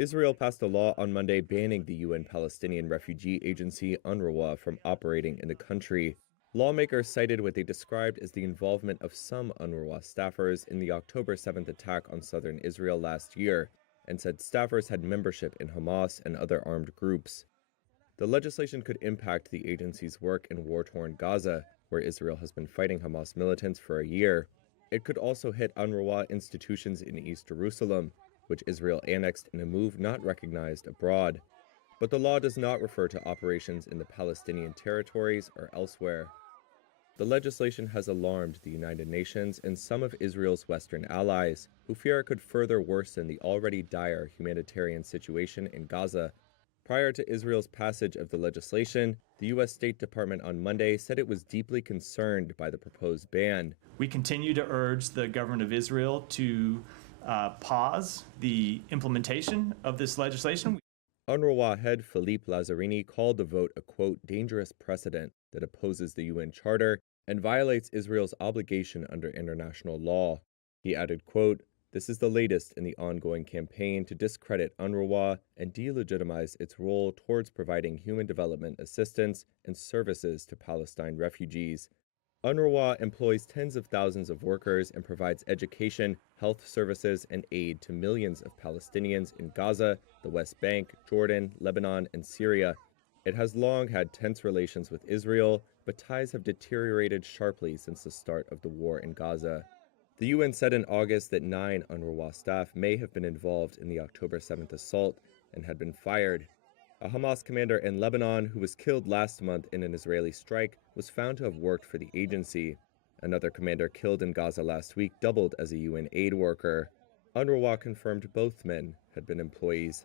Israel passed a law on Monday banning the UN Palestinian refugee agency UNRWA from operating in the country. Lawmakers cited what they described as the involvement of some UNRWA staffers in the October 7th attack on southern Israel last year, and said staffers had membership in Hamas and other armed groups. The legislation could impact the agency's work in war-torn Gaza, where Israel has been fighting Hamas militants for a year. It could also hit UNRWA institutions in East Jerusalem, which Israel annexed in a move not recognized abroad. But the law does not refer to operations in the Palestinian territories or elsewhere. The legislation has alarmed the United Nations and some of Israel's Western allies, who fear it could further worsen the already dire humanitarian situation in Gaza. Prior to Israel's passage of the legislation, the U.S. State Department on Monday said it was deeply concerned by the proposed ban. We continue to urge the government of Israel to pause the implementation of this legislation. UNRWA head Philippe Lazzarini called the vote a, quote, dangerous precedent that opposes the UN Charter and violates Israel's obligation under international law. He added, quote, this is the latest in the ongoing campaign to discredit UNRWA and delegitimize its role towards providing human development assistance and services to Palestine refugees. UNRWA employs tens of thousands of workers and provides education, health services, and aid to millions of Palestinians in Gaza, the West Bank, Jordan, Lebanon, and Syria. It has long had tense relations with Israel, but ties have deteriorated sharply since the start of the war in Gaza. The UN said in August that 9 UNRWA staff may have been involved in the October 7th assault and had been fired. A Hamas commander in Lebanon who was killed last month in an Israeli strike was found to have worked for the agency. Another commander killed in Gaza last week doubled as a UN aid worker. UNRWA confirmed both men had been employees.